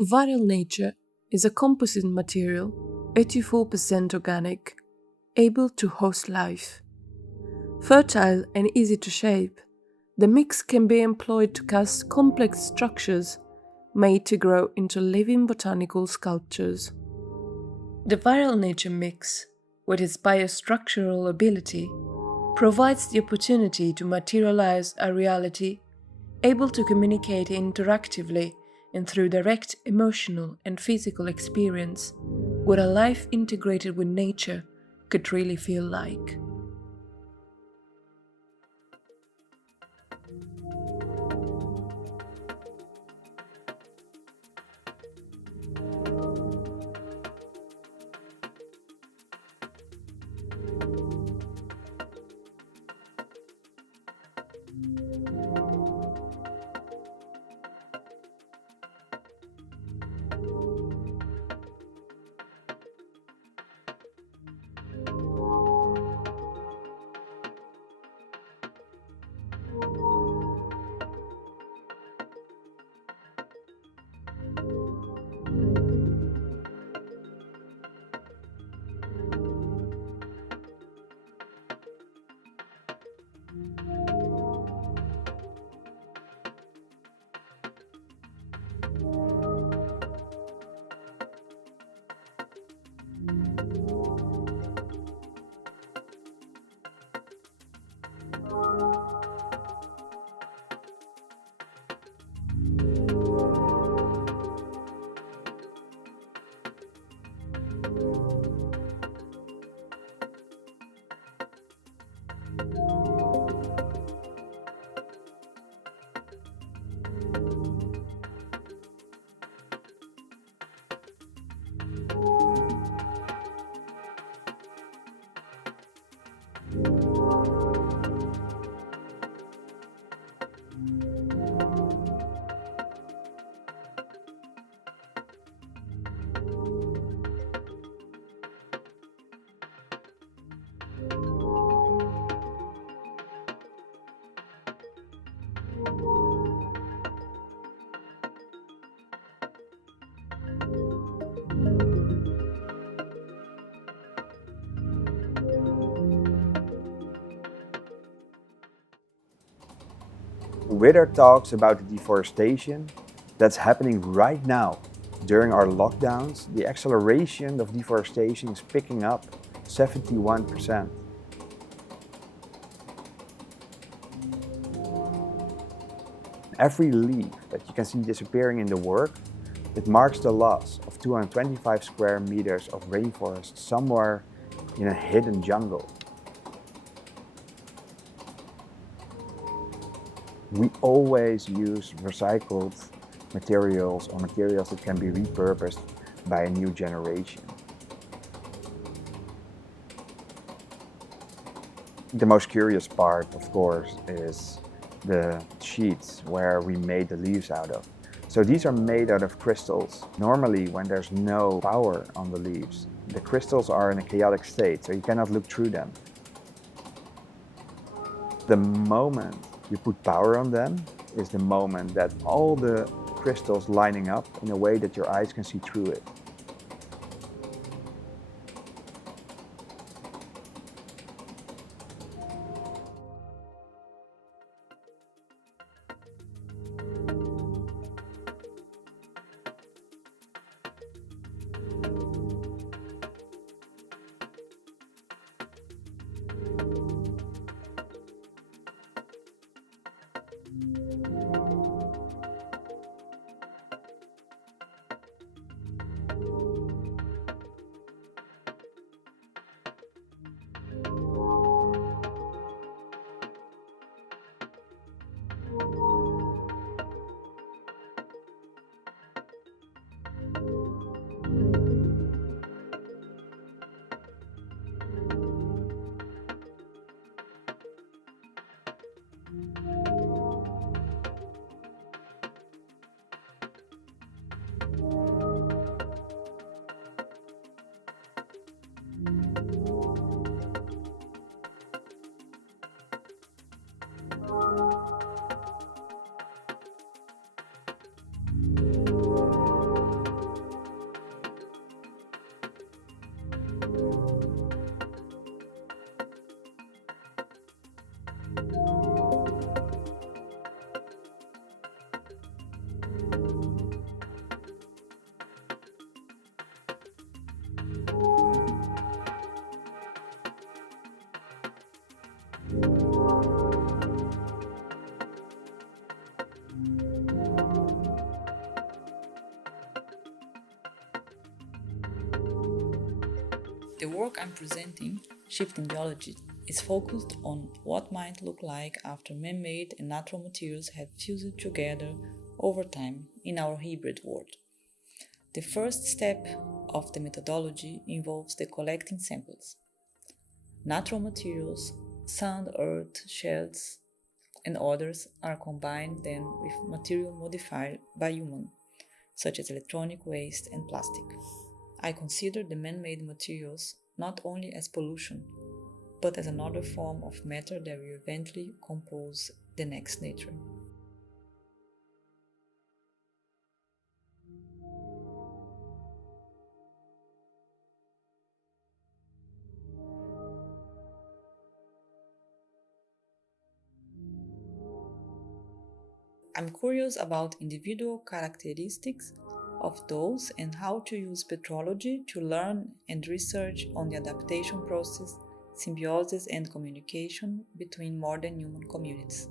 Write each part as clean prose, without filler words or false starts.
Viral nature is a composite material, 84% organic, able to host life. Fertile and easy to shape, the mix can be employed to cast complex structures made to grow into living botanical sculptures. The viral nature mix, with its biostructural ability, provides the opportunity to materialize a reality able to communicate interactively and through direct emotional and physical experience what a life integrated with nature could really feel like. With our talks about the deforestation that's happening right now. During our lockdowns, the acceleration of deforestation is picking up 71%. Every leaf that you can see disappearing in the work, it marks the loss of 225 square meters of rainforest somewhere in a hidden jungle. We always use recycled materials or materials that can be repurposed by a new generation. The most curious part, of course, is the sheets where we made the leaves out of. So these are made out of crystals. Normally, when there's no power on the leaves, the crystals are in a chaotic state, so you cannot look through them. The moment you put power on them is the moment that all the crystals lining up in a way that your eyes can see through it. The work I'm presenting, Shifting Geology, is focused on what might look like after man-made and natural materials have fused together over time in our hybrid world. The first step of the methodology involves the collecting samples. Natural materials, sand, earth, shells, and others are combined then with material modified by humans, such as electronic waste and plastic. I consider the man-made materials not only as pollution, but as another form of matter that will eventually compose the next nature. I'm curious about individual characteristics of those and how to use petrology to learn and research on the adaptation process, symbiosis, and communication between modern human communities.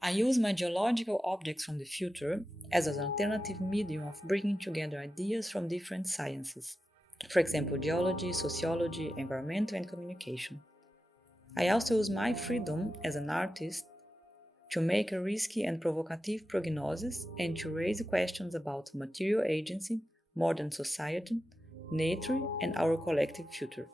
I use my geological objects from the future as an alternative medium of bringing together ideas from different sciences. For example, geology, sociology, environmental, and communication. I also use my freedom as an artist to make a risky and provocative prognosis and to raise questions about material agency, modern society, nature, and our collective future.